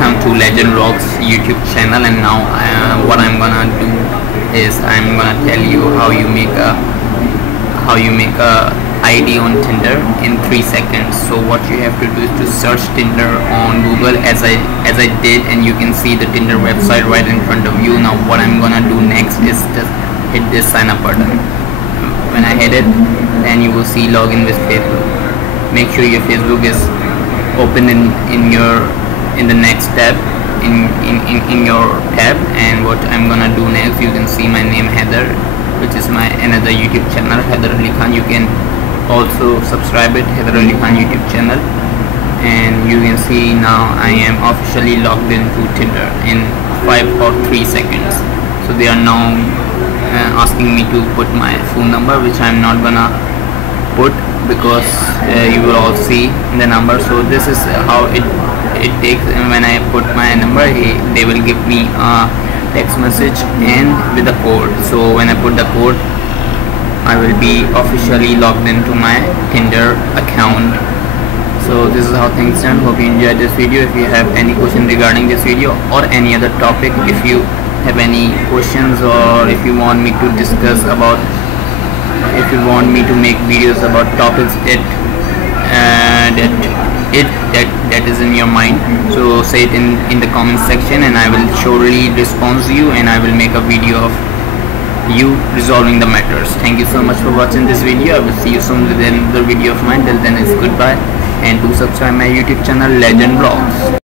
welcome to Legend Vlogs YouTube channel. And now what I'm gonna do is I'm gonna tell you how you make a ID on Tinder in 3 seconds. So what you have to do is to search Tinder on Google as I did, and you can see the Tinder website right in front of you. Now what I'm gonna do next is just hit this sign up button. When I hit it, then you will see login with Facebook. Make sure your Facebook is open in the next tab in your tab. And what I'm gonna do next, you can see my name Heather, which is my another YouTube channel, Heather Ali Khan. You can also subscribe it, Heather Ali Khan YouTube channel. And you can see now I am officially logged into Tinder in 5 or 3 seconds. So they are now asking me to put my phone number, which I'm not gonna put because you will all see the number. So this is how it takes, and when I put my number, they will give me a text message and with a code. So when I put the code, I will be officially logged into my Tinder account. So this is how things done. Hope you enjoyed this video. If you have any question regarding this video or any other topic, if you have any questions, or if you want me to discuss about, if you want me to make videos about topics that is in your mind, so say it in the comment section, and I will surely respond to you, and I will make a video of you resolving the matters. Thank you so much for watching this video. I will see you soon with another video of mine. Till then, it's goodbye, and do subscribe my YouTube channel Legend Vlogs.